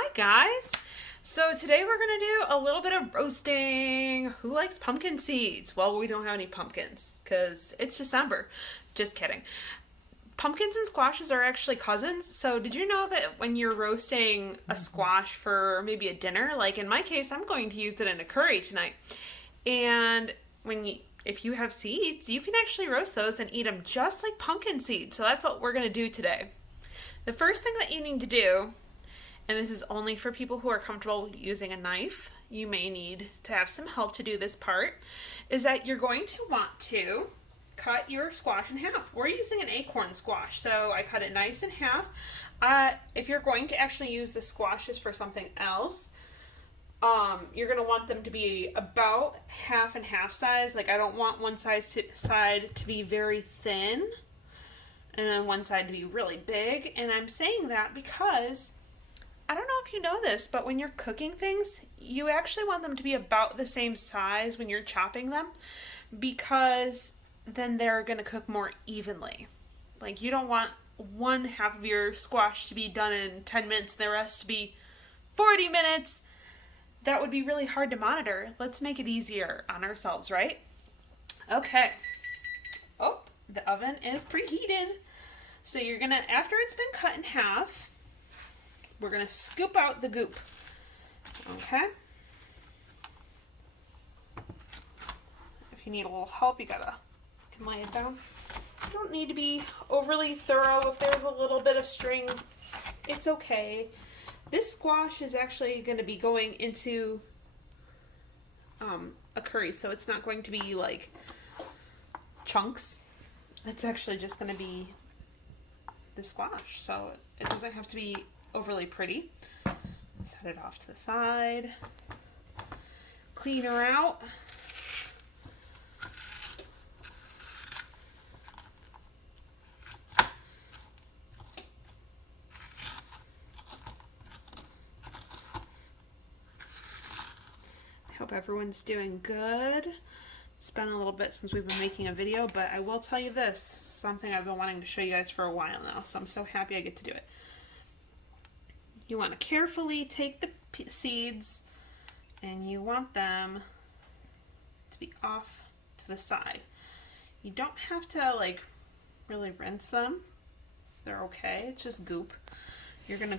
Hi guys! So today we're going to do a little bit of roasting. Who likes pumpkin seeds? Well, we don't have any pumpkins because it's December. Just kidding. Pumpkins and squashes are actually cousins. So did you know that when you're roasting a squash for maybe a dinner, like in my case, I'm going to use it in a curry tonight. And if you have seeds, you can actually roast those and eat them just like pumpkin seeds. So that's what we're going to do today. The first thing that you need to do, and this is only for people who are comfortable using a knife, you may need to have some help to do this part, is that you're going to want to cut your squash in half. We're using an acorn squash, so I cut it nice in half. If you're going to actually use the squashes for something else, you're going to want them to be about half and half size. Like, I don't want one side to be very thin and then one side to be really big. And I'm saying that because I don't know if you know this, but when you're cooking things, you actually want them to be about the same size when you're chopping them, because then they're going to cook more evenly. Like, you don't want one half of your squash to be done in 10 minutes and the rest to be 40 minutes. That would be really hard to monitor. Let's make it easier on ourselves, right? Okay. Oh, the oven is preheated. So you're going to, after it's been cut in half, we're going to scoop out the goop. Okay? If you need a little help, you can lay it down. You don't need to be overly thorough. If there's a little bit of string, it's okay. This squash is actually going to be going into a curry, so it's not going to be like chunks. It's actually just going to be the squash, so it doesn't have to be overly pretty. Set it off to the side. Clean her out. I hope everyone's doing good. It's been a little bit since we've been making a video, but I will tell you this, something I've been wanting to show you guys for a while now, so I'm so happy I get to do it. You want to carefully take the seeds and you want them to be off to the side. You don't have to like really rinse them. They're okay. It's just goop. You're gonna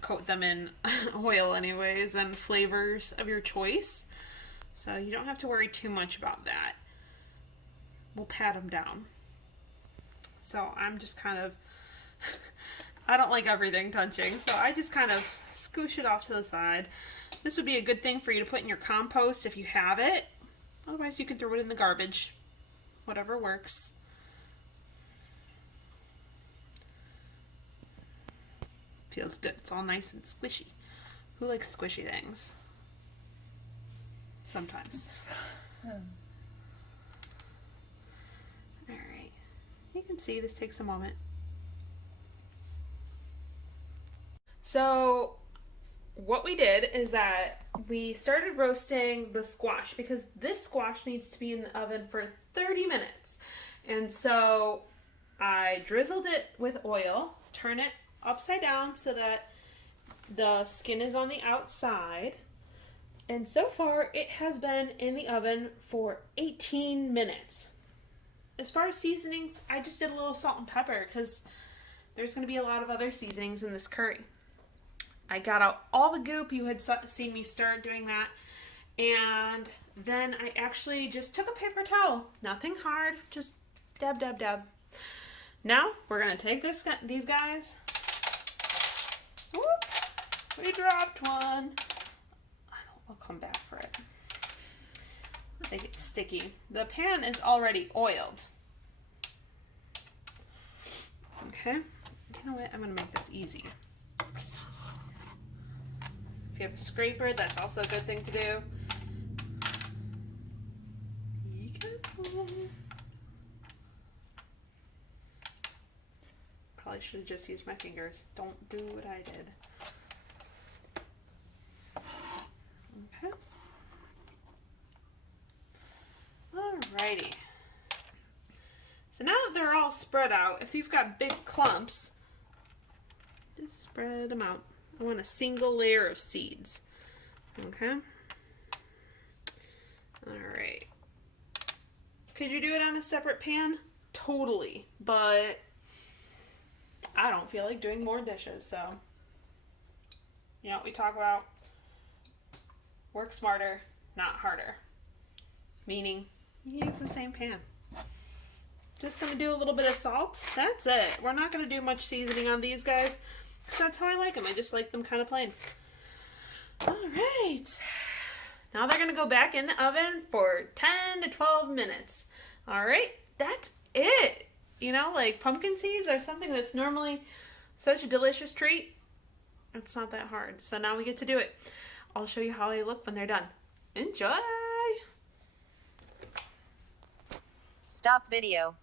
coat them in oil anyways and flavors of your choice. So you don't have to worry too much about that. We'll pat them down. So I'm just kind of I don't like everything touching, so I just kind of scoosh it off to the side. This would be a good thing for you to put in your compost if you have it. Otherwise, you can throw it in the garbage. Whatever works. Feels good. It's all nice and squishy. Who likes squishy things? Sometimes. Alright. You can see this takes a moment. So what we did is that we started roasting the squash because this squash needs to be in the oven for 30 minutes. And so I drizzled it with oil, turn it upside down so that the skin is on the outside. And so far it has been in the oven for 18 minutes. As far as seasonings, I just did a little salt and pepper because there's going to be a lot of other seasonings in this curry. I got out all the goop. You had seen me start doing that. And then I actually just took a paper towel. Nothing hard. Just dab, dab, dab. Now we're going to take these guys. Whoop. We dropped one. I'll come back for it. They get sticky. The pan is already oiled. Okay. You know what? I'm going to make this easy. If you have a scraper, that's also a good thing to do. Probably should have just used my fingers. Don't do what I did. Okay. Alrighty. So now that they're all spread out, if you've got big clumps, just spread them out I want a single layer of seeds. Okay. Alright. Could you do it on a separate pan? Totally. But I don't feel like doing more dishes, so you know what we talk about? Work smarter, not harder. Meaning, use the same pan. Just gonna do a little bit of salt. That's it. We're not gonna do much seasoning on these guys, because that's how I like them. I just like them kind of plain. Alright. Now they're gonna go back in the oven for 10 to 12 minutes. Alright, that's it. You know, like pumpkin seeds are something that's normally such a delicious treat. It's not that hard. So now we get to do it. I'll show you how they look when they're done. Enjoy! Stop video.